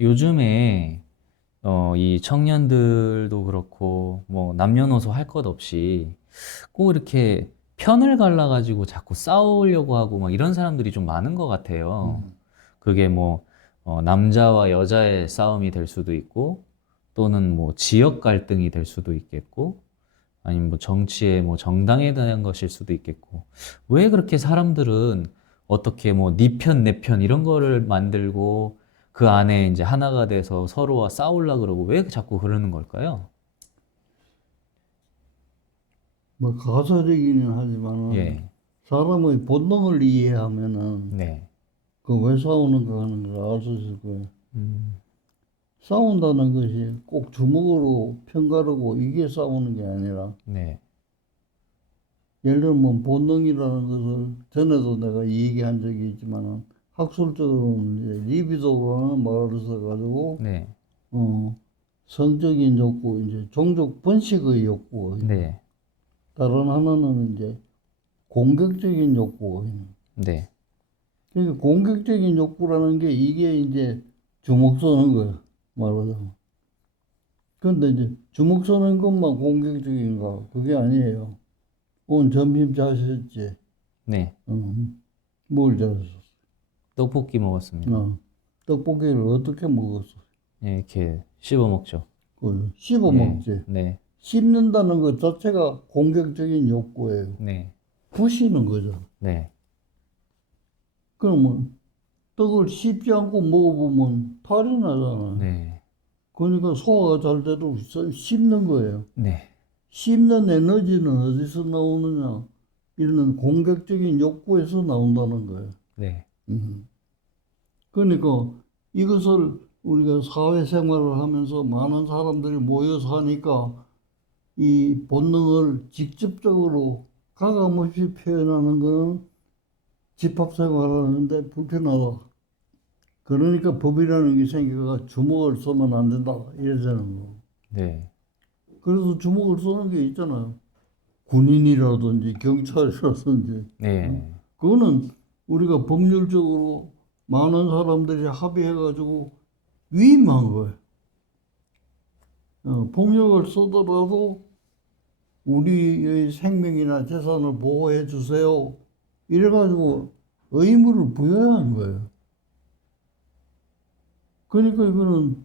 요즘에 이 청년들도 그렇고 뭐 남녀노소 할 것 없이 꼭 이렇게 편을 갈라가지고 자꾸 싸우려고 하고 막 이런 사람들이 좀 많은 것 같아요. 음. 그게 뭐 남자와 여자의 싸움이 될 수도 있고 또는 뭐 지역 갈등이 될 수도 있겠고 아니면 뭐 정치의 뭐 정당에 대한 것일 수도 있겠고 왜 그렇게 사람들은 어떻게 뭐 네 편, 내 편 이런 거를 만들고 그 안에 이제 하나가 돼서 서로와 싸우려 그러고 왜 자꾸 그러는 걸까요? 뭐 가설이기는 하지만은 예, 사람의 본능을 이해하면은 네, 그 왜 싸우는가 하는 걸 알 수 있을 거예요. 음, 싸운다는 것이 꼭 주먹으로 편가르고 이게 싸우는 게 아니라 네, 예를 들면 본능이라는 것을 전에도 내가 얘기한 적이 있지만은 학술적으로는 이제 리비도라는 말을 써가지고 네, 어 성적인 욕구 이제 종족 번식의 욕구 네, 다른 하나는 이제 공격적인 욕구 네, 그러니까 공격적인 욕구라는 게 이게 이제 주먹 쏘는 거야 말하자면 근데 이제 주먹 쏘는 것만 공격적인가 그게 아니에요 오늘 점심 잘 셨지 네. 어, 뭘 잘했어 떡볶이 먹었습니다. 떡볶이를 어떻게 먹었어? 예, 이렇게 씹어 먹죠. 그걸 씹어 예, 먹지. 네, 씹는다는 것 자체가 공격적인 욕구예요. 네, 부시는 거죠. 네, 그러면 떡을 씹지 않고 먹어보면 탈이 나잖아. 네, 그러니까 소화가 잘 되도록 씹는 거예요. 네, 씹는 에너지는 어디서 나오느냐? 이런 공격적인 욕구에서 나온다는 거예요. 네, 음. 그러니까 이것을 우리가 사회생활을 하면서 많은 사람들이 모여서 하니까 이 본능을 직접적으로 가감없이 표현하는 것은 집합생활하는데 불편하다. 그러니까 법이라는 게 생겨가 주먹을 쏘면 안 된다. 이러자는 거. 네, 그래서 주먹을 쏘는 게 있잖아요. 군인이라든지 경찰이라든지. 어? 네, 그거는 우리가 법률적으로 많은 사람들이 합의해가지고 위임한 거예요. 폭력을 쏘더라도 우리의 생명이나 재산을 보호해 주세요. 이래가지고 의무를 부여한 거예요. 그러니까 이거는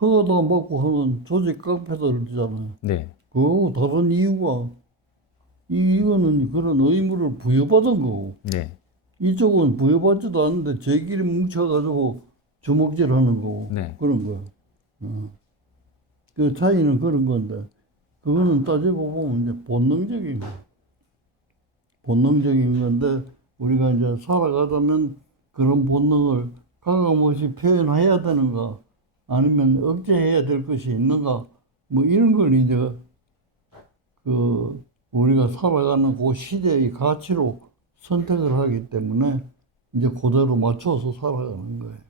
허가도 안 받고 하는 조직 깡패들이잖아요. 네, 그거 다른 이유가 이거는 그런 의무를 부여받은 거고 네, 이쪽은 부여받지도 않는데 저희끼리 뭉쳐가지고 주먹질하는 거고 네. 그런 거예요. 어. 그 차이는 그런 건데 그거는 따지고 보면 이제 본능적인 거예요. 본능적인 건데 우리가 이제 살아가자면 그런 본능을 가감없이 표현해야 되는가 아니면 억제해야 될 것이 있는가 뭐 이런 걸 이제 그 우리가 살아가는 그 시대의 가치로 선택을 하기 때문에 이제 그대로 맞춰서 살아가는 거예요.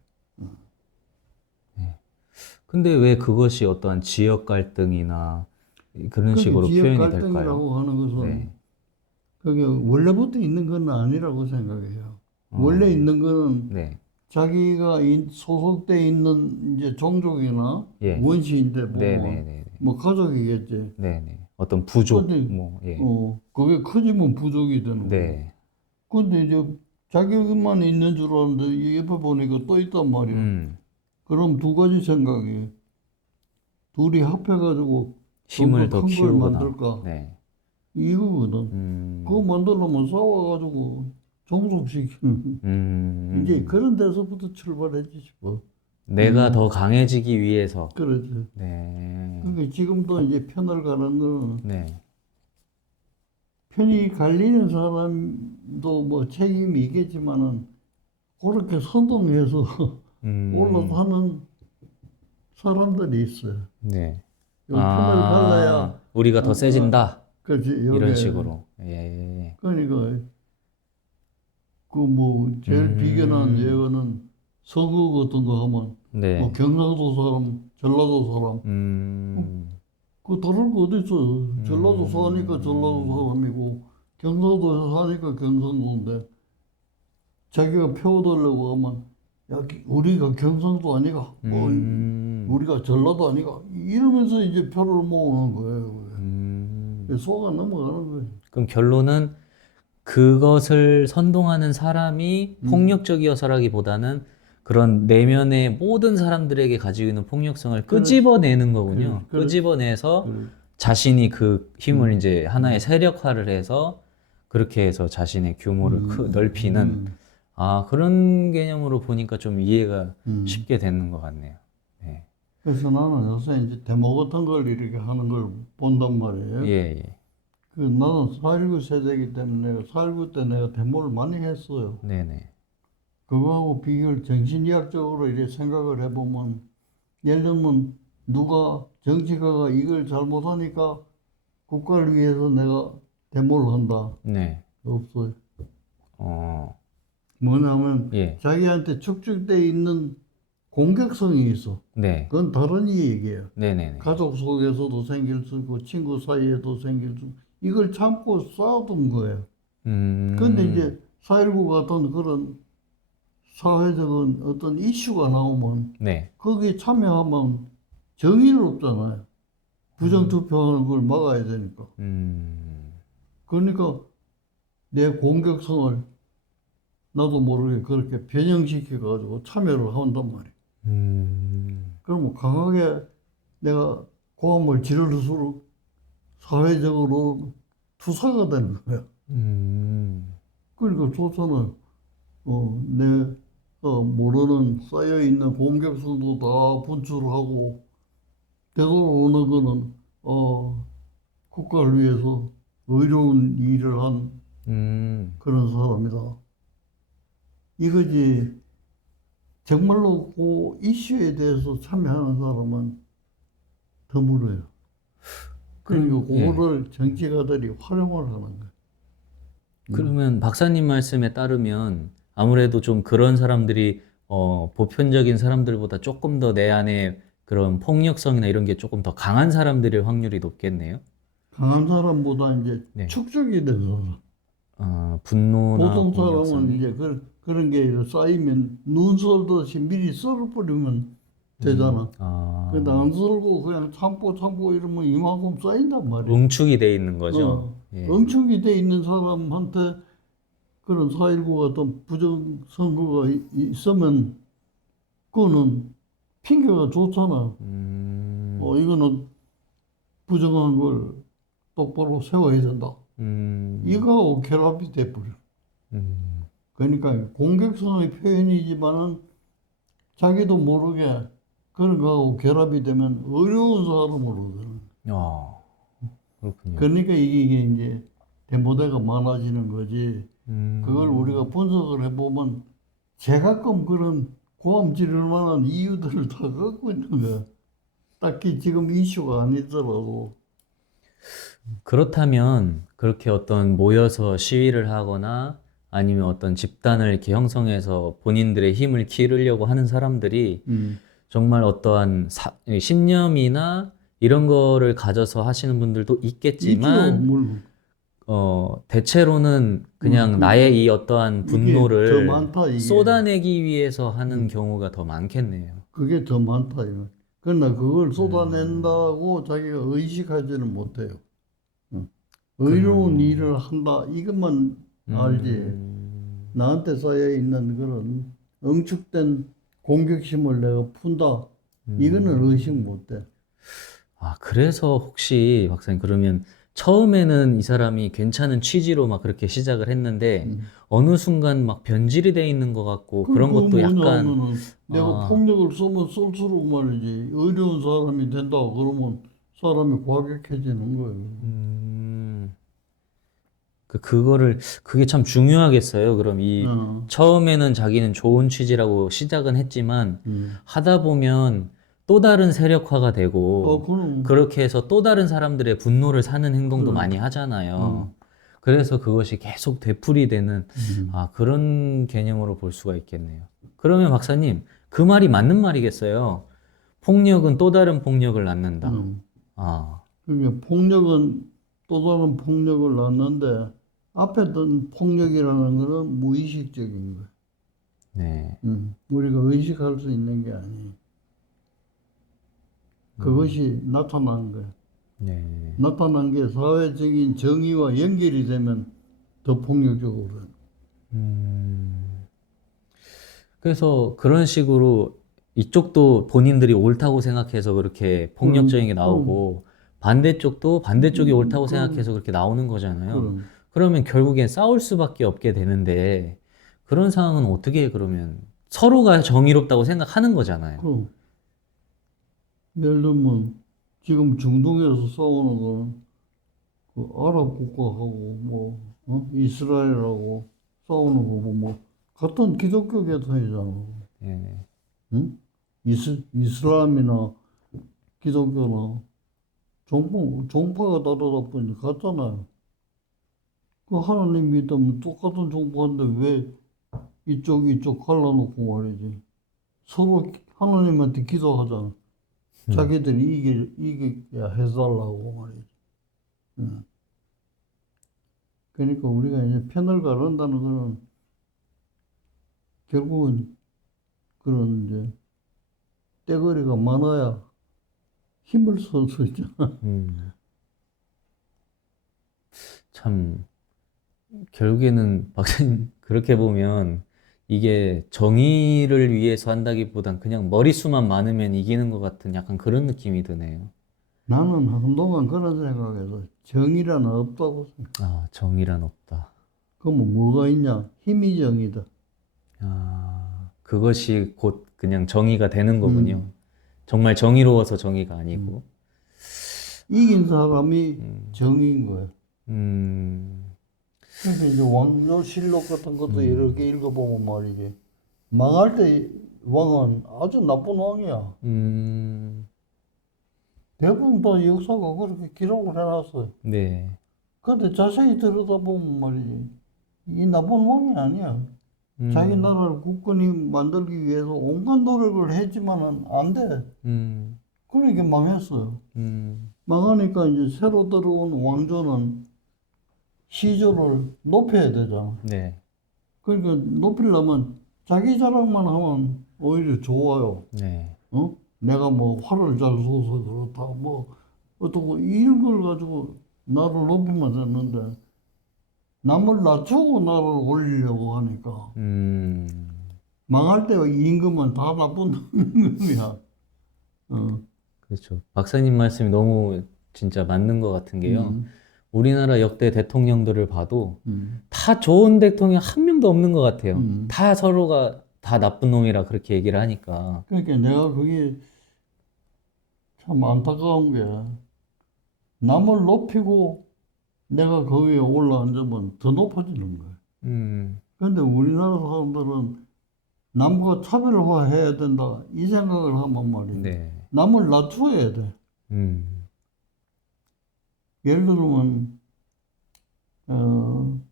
근데 왜 그것이 어떠한 지역 갈등이나 그런 그게 식으로 지역 표현이 될까요? 갈등이라고 하는 것은 네. 그게 원래부터 있는 건 아니라고 생각해요. 원래 어, 있는 거는 네. 자기가 소속돼 있는 이제 종족이나 예. 원시인데 보면 네네네. 뭐 가족이겠지. 네네. 어떤 부족, 근데 뭐, 예. 그게 커지면 부족이 되는 거고. 네. 근데 이제 자기만 있는 줄 알았는데 이 옆에 보니까 또 있단 말이야. 음, 그럼 두 가지 생각이 둘이 합해가지고 좀 힘을 더 더 큰 걸 키우거나, 만들까 네. 이거거든. 그거 음, 만들려면 싸워가지고 종속시키는 이제 음, 그런 데서부터 출발했지 싶어. 내가 음, 더 강해지기 위해서, 그렇지. 네. 그러니까 지금도 이제 편을 가는 거는 네. 편이 갈리는 사람도 뭐 책임이 있겠지만은 그렇게 선동해서 음, 올라타는 사람들이 있어요. 네. 요 편을 갈라야, 우리가 더 세진다. 그렇지, 이런 요게. 식으로. 예. 그러니까 그 뭐 제일 비견한 음, 예어는 선거 같은 거 하면 뭐 네. 경상도 사람, 전라도 사람, 음, 그 다를 거 어디 있어? 전라도 사니까 전라도 음, 사람이고 경상도에서 사니까 경상도인데 자기가 표 얻으려고 하면 야, 우리가 경상도 아니가, 우리가 전라도 아니가, 이러면서 이제 표를 모으는 거예요. 속아 넘어가는 거예요. 그럼 결론은 그것을 선동하는 사람이 폭력적이어서라기보다는 그런 내면의 모든 사람들에게 가지고 있는 폭력성을 끄집어내는 거군요. 끄집어내서 자신이 그 힘을 이제 하나의 세력화를 해서 그렇게 해서 자신의 규모를 넓히는 아, 그런 개념으로 보니까 좀 이해가 쉽게 되는 것 같네요. 네. 그래서 나는 요새 이제 데모 같은 걸 이렇게 하는 걸 본단 말이에요. 예, 예. 그 나는 4.19 세대이기 때문에 내가 4.19 때 내가 데모를 많이 했어요. 네네. 그거하고 비교를 정신의학적으로 이렇게 생각을 해보면, 예를 들면 누가 정치가가 이걸 잘못하니까 국가를 위해서 내가 데모를 한다. 네. 없어요. 어, 뭐냐면 예. 자기한테 축적돼 있는 공격성이 있어. 네. 그건 다른 얘기예요. 네네네. 가족 속에서도 생길 수 있고 친구 사이에도 생길 수 있고 이걸 참고 쌓아둔 거예요. 근데 이제 4.19 같은 그런 사회적인 어떤 이슈가 나오면 네. 거기에 참여하면 정의는 없잖아요. 부정투표하는 걸 막아야 되니까. 그러니까 내 공격성을 나도 모르게 그렇게 변형시켜가지고 참여를 한단 말이에요. 그러면 강하게 내가 고함을 지를수록 사회적으로 투사가 되는 거야. 그러니까 좋잖아요. 모르는 쌓여있는 공격성도 다 분출하고 되돌아오는 거는 국가를 위해서 의로운 일을 한 그런 사람이다. 이거지. 정말로 그 이슈에 대해서 참여하는 사람은 드물어요. 그러니까 그거를 정치가들이 활용을 하는 거예요. 그러면 박사님 말씀에 따르면 아무래도 좀 그런 사람들이 보편적인 사람들보다 조금 더 내 안에 그런 폭력성이나 이런 게 조금 더 강한 사람들일 확률이 높겠네요. 강한 사람보다 이제 네. 축적이 된 사람. 분노나 보통 공격성이. 사람은 이제 그런 게 쌓이면 눈 썰듯이 미리 썰어버리면 되잖아. 근데 안 썰고 그냥 참고 이러면 이만큼 쌓인단 말이야. 응축이 돼 있는 거죠. 예. 응축이 돼 있는 사람한테 그런 4.19 같은 부정선거가 있으면 그거는 핑계가 좋잖아. 이거는 부정한 걸 똑바로 세워야 된다. 이거하고 결합이 돼버려. 그러니까 공격성의 표현이지만은 자기도 모르게 그런 거하고 결합이 되면 어려운 사람으로 되는. 그렇군요. 그러니까 이게 이제 대모대가 많아지는 거지. 그걸 우리가 분석을 해보면 제가끔 그런 고함 지를 만한 이유들을 다 갖고 있는 거야. 딱히 지금 이슈가 아니더라도. 그렇다면 그렇게 어떤 모여서 시위를 하거나 아니면 어떤 집단을 이렇게 형성해서 본인들의 힘을 기르려고 하는 사람들이 정말 어떠한 신념이나 이런 거를 가져서 하시는 분들도 있겠지만 있죠, 물론. 대체로는 그냥 나의 이 어떠한 이게 더 분노를 많다, 이게. 쏟아내기 위해서 하는 경우가 더 많겠네요. 그게 더 많다, 이거. 그러나 그걸 쏟아낸다고 자기가 의식하지는 못해요. 의로운 일을 한다, 이것만 알지. 나한테 쌓여있는 그런 응축된 공격심을 내가 푼다, 이거는 의식 못해. 그래서 혹시 박사님 그러면 처음에는 이 사람이 괜찮은 취지로 막 그렇게 시작을 했는데 어느 순간 막 변질이 돼 있는 것 같고 그런 것도 약간 뭐냐면은 내가 폭력을 쏘면 쏠수록 말이지 의로운 사람이 된다 그러면 사람이 과격해지는 거예요. 그게 참 중요하겠어요. 그럼 처음에는 자기는 좋은 취지라고 시작은 했지만 하다 보면 또 다른 세력화가 되고 그럼. 그렇게 해서 또 다른 사람들의 분노를 사는 행동도 많이 하잖아요. 그래서 그것이 계속 되풀이되는 그런 개념으로 볼 수가 있겠네요. 그러면 박사님, 그 말이 맞는 말이겠어요. 폭력은 또 다른 폭력을 낳는다. 그러니까 폭력은 또 다른 폭력을 낳는데 앞에 든 폭력이라는 거는 무의식적인 거예요. 네. 우리가 의식할 수 있는 게 아니에요. 그것이 나타난 거예요. 네. 나타난 게 사회적인 정의와 연결이 되면 더 폭력적으로. 그래서 그런 식으로 이쪽도 본인들이 옳다고 생각해서 그렇게 폭력적인 게 나오고 반대쪽도 반대쪽이 옳다고 생각해서 그렇게 나오는 거잖아요. 그럼. 그러면 결국엔 싸울 수밖에 없게 되는데 그런 상황은 어떻게 그러면 서로가 정의롭다고 생각하는 거잖아요. 그럼. 예를 들면 지금 중동에서 싸우는 거는 그 아랍 국가하고 이스라엘하고 싸우는 거고 같은 기독교 계통이잖아. 예. 응? 이슬람이나 기독교나 종파가 다르다 보니 같잖아요. 그 하나님 믿으면 똑같은 종파인데 왜 이쪽 갈라놓고 말이지. 서로 하나님한테 기도하잖아. 자기들이 이기게 해달라고 말이지. 응. 그러니까 우리가 이제 편을 가른다는 거는 결국은 그런 이제 떼거리가 많아야 힘을 쓸 수 있잖아. 참 결국에는 박사님 그렇게 보면 이게 정의를 위해서 한다기보단 그냥 머리수만 많으면 이기는 것 같은 약간 그런 느낌이 드네요. 나는 한동안 그런 생각에서 정의란 없다고 생각해. 아, 정의란 없다. 그러면 뭐가 있냐? 힘이 정의다. 아, 그것이 곧 그냥 정의가 되는 거군요. 음. 정말 정의로워서 정의가 아니고. 이긴 사람이 정의인 거야. 음, 그래서 이제 왕조실록 같은 것도 여러 개 읽어보면 말이지. 망할 때 왕은 아주 나쁜 왕이야. 대부분 다 역사가 그렇게 기록을 해놨어요. 네. 근데 자세히 들여다보면 말이지. 이 나쁜 왕이 아니야. 자기 나라를 굳건히 만들기 위해서 온갖 노력을 했지만은 안 돼. 그러니까 망했어요. 망하니까 이제 새로 들어온 왕조는 시조를 높여야 되잖아. 네. 그러니까 높이려면 자기 자랑만 하면 오히려 좋아요. 네. 어? 내가 뭐 활을 잘 쏘서 그렇다. 뭐 어떻고 이런 걸 가지고 나를 높이면 됐는데 남을 낮추고 나를 올리려고 하니까 망할 때 임금은 다 나쁜 놈이야. 어. 그렇죠. 박사님 말씀이 너무 진짜 맞는 것 같은 게요. 음. 우리나라 역대 대통령들을 봐도 음. 다 좋은 대통령 한 명도 없는 것 같아요. 음. 다 서로가 다 나쁜 놈이라 그렇게 얘기를 하니까. 그러니까 내가 그게 참 안타까운 게 남을 높이고 내가 거기에 올라앉으면 더 높아지는 거야. 그런데 우리나라 사람들은 남과 차별화해야 된다 이 생각을 하면 말이야. 네. 남을 낮춰야 돼. 예를 들면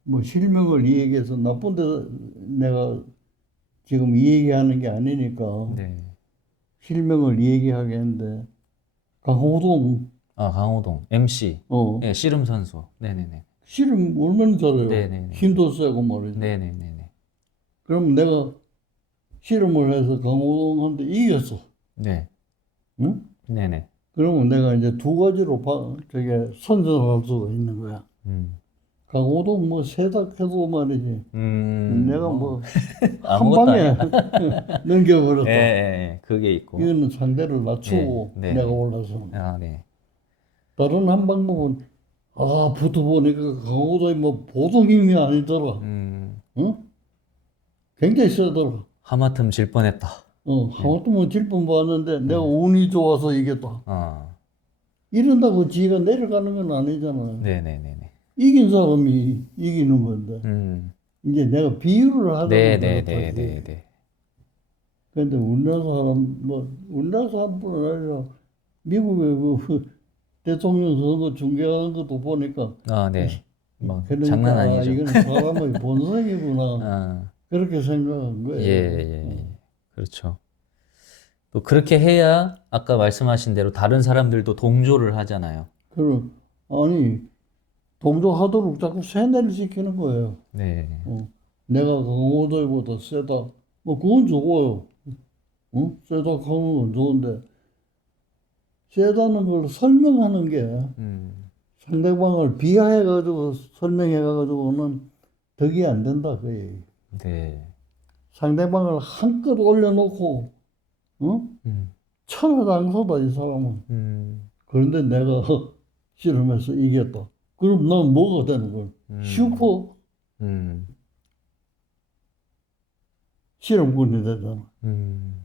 뭐 실명을 이야기해서 나쁜데 내가 지금 이 얘기하는 게 아니니까 네. 실명을 얘기하겠는데 강호동 아, 강호동, MC. 어 네, 씨름 선수. 네네네. 실은 얼마나 잘해요. 네네네. 힘도 세고 말이지. 네네네네. 그럼 내가 실험을 해서 강호동한테 이겼어. 네. 응? 네네. 그러면 내가 이제 두 가지로 저게 선전할 수가 있는 거야. 강호동 뭐 세닥해도 말이지. 내가 뭐 한 아무것도 방에 아니다. 넘겨버렸다. 예, 예, 그게 있고. 이거는 상대를 낮추고 네, 네. 내가 올라서. 아, 네. 다른 한 방법은 붙어보니까 강호동이 뭐 보통 힘이 아니더라. 응? 굉장히 세더라. 하마터면 질 뻔했다. 하마터면 질뻔 봤는데 내가 운이 좋아서 이겼다. 아, 이런다고 지가 내려가는 건 아니잖아. 네네네네. 이긴 사람이 이기는 건데. 이제 내가 비유를 하자면 그렇다지. 네네네네네. 근데 우리나라 사람뿐 아니라 미국의 그 대통령 선거 중계하는 것도 보니까 아, 네. 뭐, 그러니까 장난 아니죠. 이건 사람의 본성이구나. 아, 그렇게 생각한 거예요. 예. 그렇죠. 또 그렇게 해야 아까 말씀하신 대로 다른 사람들도 동조를 하잖아요. 그럼 아니 동조하도록 자꾸 세뇌를 시키는 거예요. 네. 내가 강호도보다 세다. 뭐 그건 좋아요. 세다 하는 건 좋은데 세다는 걸 설명하는 게 상대방을 비하해가지고 설명해가지고는 덕이 안 된다 그얘. 네. 상대방을 한껏 올려놓고 음. 천하장사다 이 사람은. 음. 그런데 내가 실험해서 이겼다. 그럼 넌 뭐가 되는 거야? 슈퍼 음. 실험군이 되잖아. 음.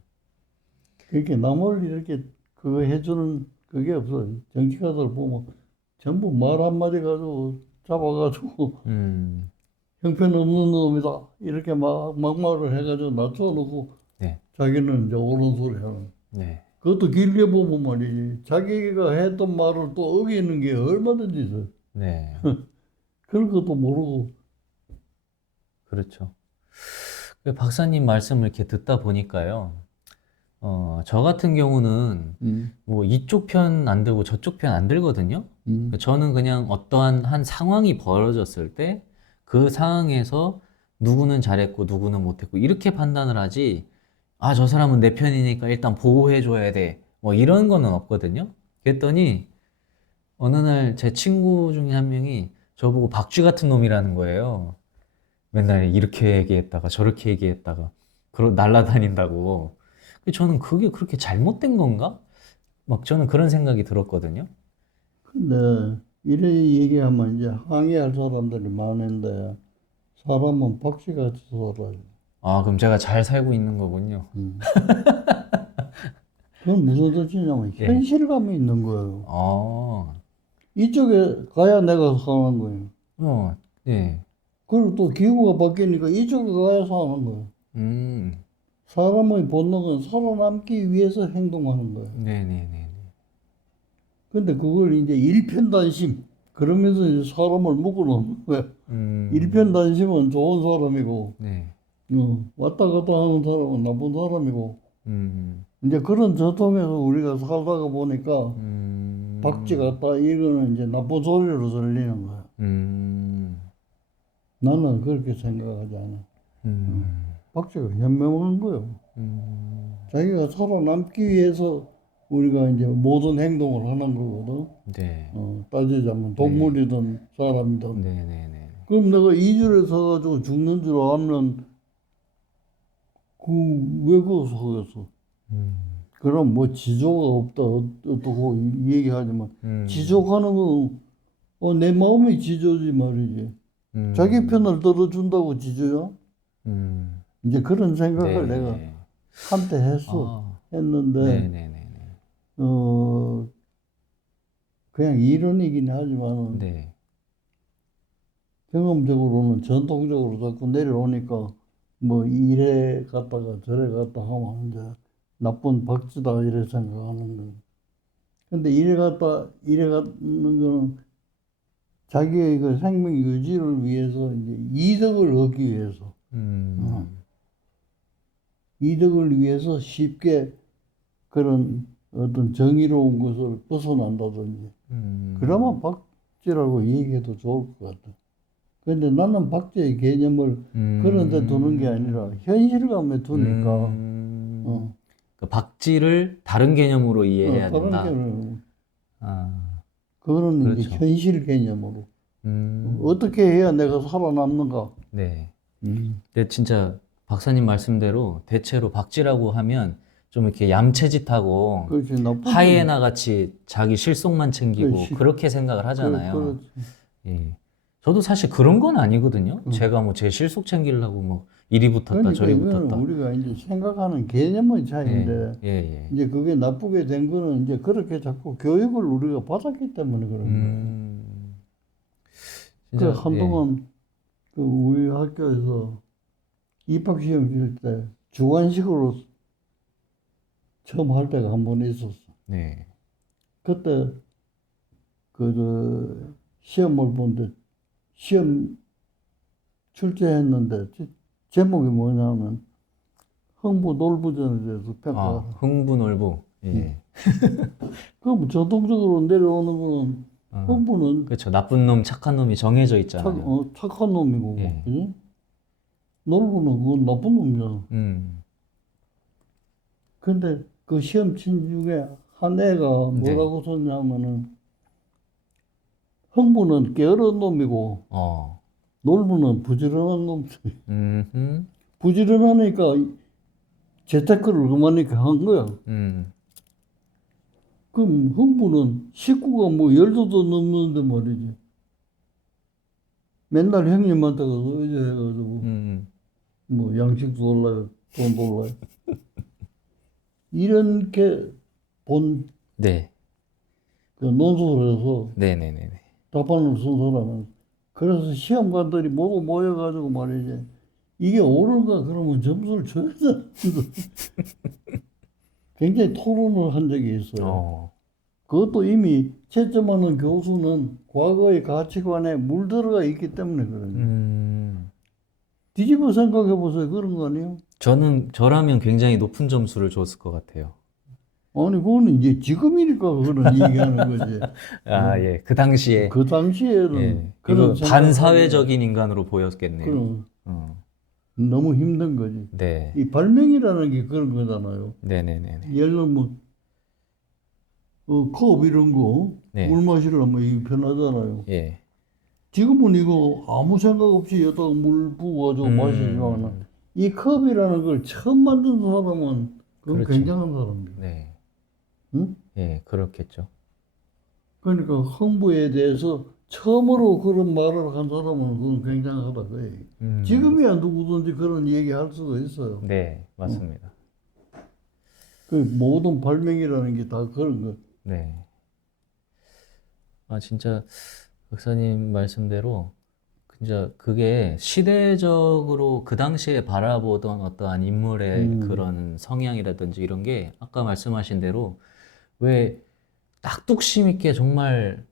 그렇게 남을 이렇게 그거 해주는 그게 없어. 정치가들 보면 전부 말 한마디 가지고 잡아가지고 음. 형편없는 놈이다. 이렇게 막말을 해가지고 낮춰놓고 네. 자기는 이제 옳은 소리 하는. 네. 그것도 길게 보면 말이지. 자기가 했던 말을 또 어기는 게 얼마든지 있어. 네. 그런 것도 모르고. 그렇죠. 그 박사님 말씀을 이렇게 듣다 보니까요. 저 같은 경우는 뭐 이쪽 편 안 들고 저쪽 편 안 들거든요. 저는 그냥 어떠한 한 상황이 벌어졌을 때 그 상황에서 누구는 잘했고 누구는 못했고 이렇게 판단을 하지, 아, 저 사람은 내 편이니까 일단 보호해줘야 돼. 뭐 이런 거는 없거든요. 그랬더니 어느 날 제 친구 중에 한 명이 저보고 박쥐 같은 놈이라는 거예요. 맨날 이렇게 얘기했다가 저렇게 얘기했다가 날라다닌다고. 저는 그게 그렇게 잘못된 건가? 막 저는 그런 생각이 들었거든요. 근데 이래 얘기하면 이제 항의할 사람들이 많은데 사람은 박쥐같이 살아요. 아, 그럼 제가 잘 살고 있는 거군요. 음. 그건 무슨 뜻이냐면 예. 현실감이 있는 거예요. 아, 이쪽에 가야 내가 사는 거예요. 예. 그리고 또 기후가 바뀌니까 이쪽에 가야 사는 거예요. 음, 사람의 본능은 살아남기 위해서 행동하는 거예요. 네네네. 근데 그걸 이제 일편단심, 그러면서 이제 사람을 묶어놓는 거예요. 일편단심은 좋은 사람이고, 네. 왔다 갔다 하는 사람은 나쁜 사람이고, 음, 이제 그런 저통에서 우리가 살다가 보니까 박쥐 같다 이거는 이제 나쁜 소리로 들리는 거야. 나는 그렇게 생각하지 않아. 박쥐가 현명한 거요. 자기가 살아남기 위해서 우리가 이제 모든 행동을 하는 거거든. 네. 따지자면 동물이든 사람이든. 네네네. 그럼 내가 이줄에 서가지고 죽는 줄 알면 왜 그거 서겠어? 그럼 뭐 지조가 없다 어떻고 얘기하지만 지족하는 건 내 마음이 지조지 말이지. 자기 편을 들어준다고 지조야? 이제 그런 생각을 내가 네네. 한때 했어. 했는데 네네네. 그냥 이론이긴 하지만 네. 경험적으로는 전통적으로 자꾸 내려오니까 뭐 이래 갔다가 저래 갔다 하면 이제 나쁜 박쥐다 이래 생각하는 거. 근데 이래 가는 거는 자기의 그 생명 유지를 위해서 이제 이득을 얻기 위해서 이득을 위해서 쉽게 그런 어떤 정의로운 것을 벗어난다든지 그러면 박쥐라고 얘기해도 좋을 것 같아. 근데 나는 박쥐의 개념을 그런 데 두는 게 아니라 현실감에 두니까 그 박쥐를 다른 개념으로 이해해야 다른 된다. 개념 아, 그거는 이제 그렇죠. 현실 개념으로 음, 어떻게 해야 내가 살아남는가. 네. 근데 진짜 박사님 말씀대로 대체로 박쥐라고 하면 좀 이렇게 얌체짓하고 그렇지 나쁜 하이에나 같이 자기 실속만 챙기고 그렇지. 그렇게 생각을 하잖아요. 그렇지. 예. 저도 사실 그런 건 아니거든요. 제가 뭐 제 실속 챙기려고 뭐 이리 붙었다 그러니까 저리 이거는 붙었다. 우리가 이제 생각하는 개념의 차이인데 예, 예. 이제 그게 나쁘게 된 거는 이제 그렇게 자꾸 교육을 우리가 받았기 때문에 그런 거예요. 그 진짜, 한동안 그 우리 학교에서 입학 시험 칠 때 주관식으로 처음 할 때가 한 번 있었어. 네. 그때 그 시험을 보는데 시험 출제했는데 제목이 뭐냐면 흥부놀부전에 대해서 평가. 흥부놀부. 예. 그럼 전통적으로 내려오는 거는 흥부는 그렇죠. 나쁜 놈, 착한 놈이 정해져 있잖아요. 착한 놈이고, 예. 그지? 놀부는 그건 나쁜 놈이잖아. 음. 근데 그 시험 친 중에 한 애가 네. 뭐라고 썼냐면은 흥부는 게으른 놈이고 어. 놀부는 부지런한 놈. 음. 부지런하니까 재테크를 그만이니까 한 거야. 음. 그럼 흥부는 식구가 뭐 12도 넘는데 말이지. 맨날 형님한테 가서 의지해가지고 음. 뭐 양식도 올라요, 돈도 올라요. 이렇게 본 네. 그 논술을 해서 네네네네. 답안을 쓴 사람은 그래서 시험관들이 모두 모여가지고 말이지 이게 옳은가 그러면 점수를 줘야 돼. 굉장히 토론을 한 적이 있어요. 어. 그것도 이미 채점하는 교수는 과거의 가치관에 물들어가 있기 때문에 그래요. 뒤집어 생각해 보세요. 그런 거 아니에요? 저라면 굉장히 높은 점수를 줬을 것 같아요. 아니 그거는 이제 지금이니까 그런 얘기하는 거지. 아, 예. 그 당시에. 그 당시에는 예. 그런 이거 반사회적인 인간으로 보였겠네요. 그런 어. 너무 힘든 거지. 네. 이 발명이라는 게 그런 거잖아요. 네네네네. 예를 들면 컵 이런 거 네. 물 마시려면 이게 편하잖아요. 예. 지금은 이거 아무 생각 없이 여기다가 물 부어가지고 마시지만 이 컵이라는 걸 처음 만든 사람은 그건 그렇죠. 굉장한 사람이에요. 네. 응? 예, 그렇겠죠. 그러니까 흥부에 대해서 처음으로 그런 말을 한 사람은 그건 굉장하다. 그거예요. 지금이야 누구든지 그런 얘기 할 수도 있어요. 네, 맞습니다. 그 모든 발명이라는 게 다 그런 거. 네. 아, 진짜 박사님 말씀대로 진짜 그게 시대적으로 그 당시에 바라보던 어떠한 인물의 그런 성향이라든지 이런 게 아까 말씀하신 대로 왜 딱 뚝심 있게 정말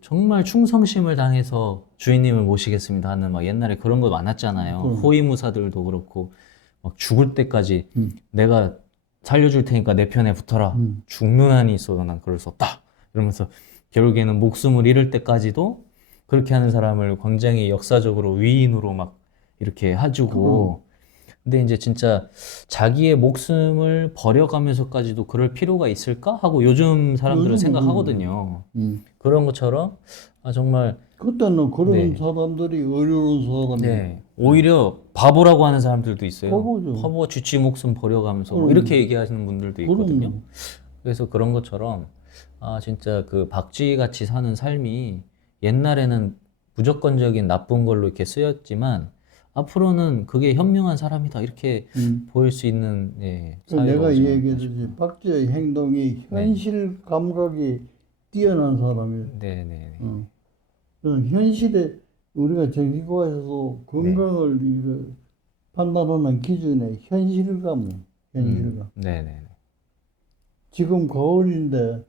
정말 충성심을 당해서 주인님을 모시겠습니다 하는 막 옛날에 그런 거 많았잖아요. 호위무사들도 그렇고 막 죽을 때까지 내가 살려줄 테니까 내 편에 붙어라. 죽는 한이 있어도 난 그럴 수 없다. 이러면서 결국에는 목숨을 잃을 때까지도 그렇게 하는 사람을 굉장히 역사적으로 위인으로 막 이렇게 해주고 근데 이제 진짜 자기의 목숨을 버려가면서까지도 그럴 필요가 있을까? 하고 요즘 사람들은 요즘은 생각하거든요. 그런 것처럼 아 정말 그때는 그런 네. 사람들이 어려운 사람이 네. 오히려 바보라고 하는 사람들도 있어요. 바보죠. 바보 쥐치 목숨 버려가면서 뭐 이렇게 얘기하시는 분들도 있거든요. 그럼 그래서 그런 것처럼 아 진짜 그 박쥐 같이 사는 삶이 옛날에는 무조건적인 나쁜 걸로 이렇게 쓰였지만 앞으로는 그게 현명한 사람이다 이렇게 보일 수 있는 예, 그 사회가 내가 오지 않을까 얘기했듯이 박쥐의 행동이 현실 감각이 뛰어난 사람이에요. 네네. 그런 현실에 우리가 정신과에서 건강을 이거 판단하는 기준에 현실감. 네네. 지금 가을인데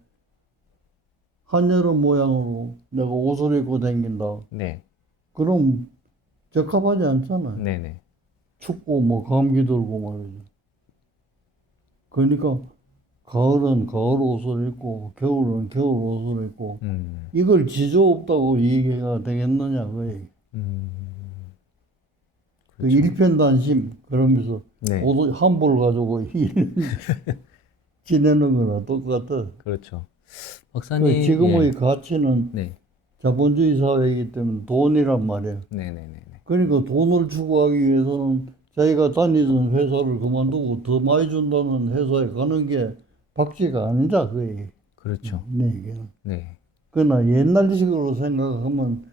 한여름 모양으로 내가 옷을 입고 다닌다. 네. 그럼 적합하지 않잖아요. 네네. 춥고 뭐 감기 들고 말이죠. 그러니까 가을은 가을 옷을 입고 겨울은 겨울 옷을 입고 이걸 지조 없다고 얘기가 되겠느냐 그게. 그 일편단심 그러면서 네. 옷을 한 벌 가지고 지내는 거나 똑같아. 그렇죠. 그 박사님 지금의 예. 가치는 네. 자본주의 사회이기 때문에 돈이란 말이에요. 네네네. 그러니까 돈을 추구하기 위해서는 자기가 다니던 회사를 그만두고 더 많이 준다는 회사에 가는 게 박쥐가 아니다 그 얘기. 그렇죠. 내 얘기는. 네. 그러나 옛날식으로 생각하면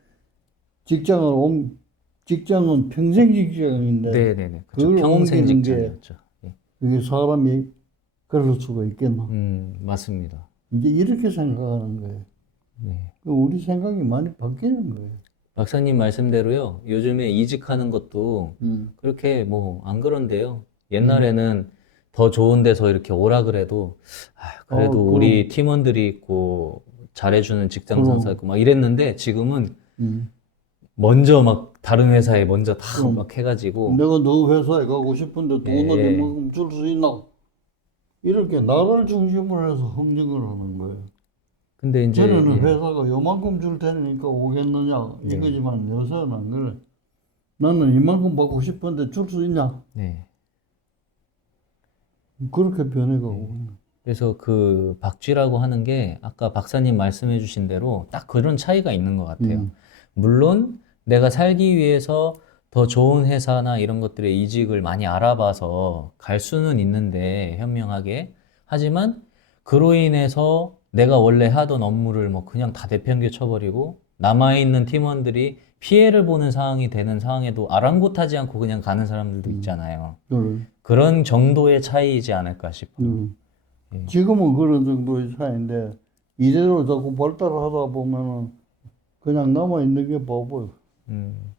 직장은 평생 직장인데 네네네. 그렇죠. 그걸 평생 옮기는 게 직장이었죠. 예. 그게 사람이 그럴 수가 있겠나? 맞습니다. 이제 이렇게 생각하는 거예요. 네. 우리 생각이 많이 바뀌는 거예요. 박사님 말씀대로요. 요즘에 이직하는 것도 그렇게 뭐 안 그런데요. 옛날에는 더 좋은 데서 이렇게 오라 그래도 아, 그래도 그럼. 우리 팀원들이 있고 잘해주는 직장 상사 있고 막 이랬는데 지금은 먼저 막 다른 회사에 먼저 다 막 해가지고 내가 너 회사에 가고 싶은데 돈을 예. 이만큼 줄 수 있나? 이렇게 나를 중심으로 해서 흥정을 하는 거예요. 근데 이제 전에는 예. 회사가 요만큼 줄 테니까 오겠느냐 이거지만 요새는 안 그래. 나는 이만큼 받고 싶은데 줄 수 있냐? 네. 그렇게 변해가고. 그래서 그 박쥐라고 하는 게 아까 박사님 말씀해 주신 대로 딱 그런 차이가 있는 것 같아요. 음. 물론 내가 살기 위해서 더 좋은 회사나 이런 것들의 이직을 많이 알아봐서 갈 수는 있는데 현명하게. 하지만 그로 인해서 내가 원래 하던 업무를 뭐 그냥 다 내팽개 쳐버리고 남아있는 팀원들이 피해를 보는 상황이 되는 상황에도 아랑곳하지 않고 그냥 가는 사람들도 있잖아요. 그래. 그런 정도의 차이이지 않을까 싶어요. 예. 지금은 그런 정도의 차이인데 이대로 자꾸 발달하다 보면은 그냥 남아있는 게 바보예요. 음.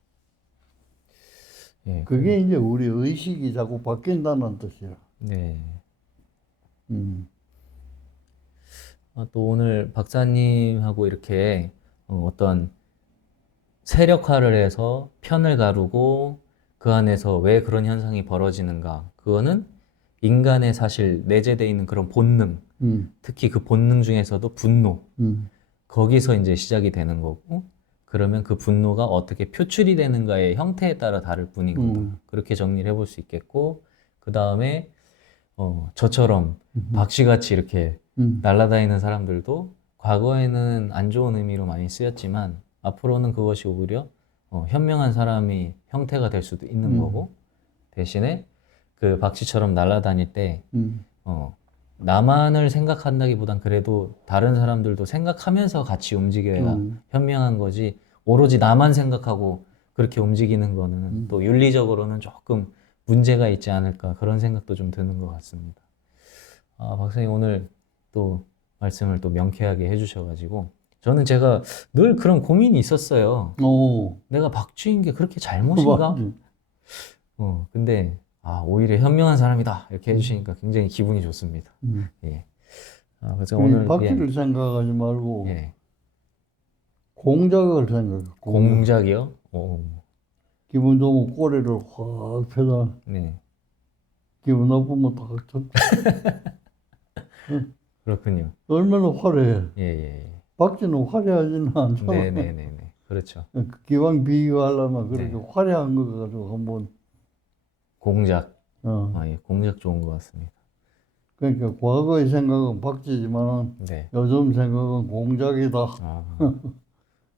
예, 그게 이제 우리 의식이 자꾸 바뀐다는 뜻이야. 네. 음. 또 오늘 박사님하고 이렇게 어떤 세력화를 해서 편을 가르고 그 안에서 왜 그런 현상이 벌어지는가. 그거는 인간의 사실 내재되어 있는 그런 본능, 특히 그 본능 중에서도 분노, 음. 거기서 이제 시작이 되는 거고, 그러면 그 분노가 어떻게 표출이 되는가의 형태에 따라 다를 뿐인 거다. 그렇게 정리를 해볼 수 있겠고, 그 다음에 저처럼 박쥐같이 이렇게 날아다니는 사람들도 과거에는 안 좋은 의미로 많이 쓰였지만 앞으로는 그것이 오히려 현명한 사람이 형태가 될 수도 있는 거고, 대신에 그 박쥐처럼 날아다닐 때 나만을 생각한다기보단 그래도 다른 사람들도 생각하면서 같이 움직여야 현명한 거지, 오로지 나만 생각하고 그렇게 움직이는 거는 또 윤리적으로는 조금 문제가 있지 않을까, 그런 생각도 좀 드는 것 같습니다. 박사님 오늘 또 말씀을 또 명쾌하게 해주셔가지고 저는 제가 늘 그런 고민이 있었어요. 오. 내가 박쥐인 게 그렇게 잘못인가? 맞지. 근데 오히려 현명한 사람이다 이렇게 해주시니까 굉장히 기분이 좋습니다. 예. 그래서 오늘 박쥐를 생각하지 말고 예. 공작을 생각해. 공작이요? 기분 좋으면 꼬리를 확 펴다. 네. 기분 나쁘면 딱 쳐. 그렇군요. 얼마나 화려해. 예, 예, 박쥐는 화려하지는 예. 않잖아. 네네네네. 그렇죠. 기왕 비교하려면 그렇게 네. 화려한 거 가지고 한번. 공작. 어. 예, 공작 좋은 것 같습니다. 그러니까 과거의 생각은 박쥐지만 네. 요즘 생각은 공작이다. 좋은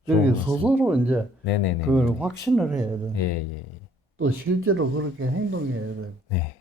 저기 것 스스로 이제 네네네. 그걸 확신을 해야 돼. 예, 예, 예. 또 실제로 그렇게 행동해야 돼. 네.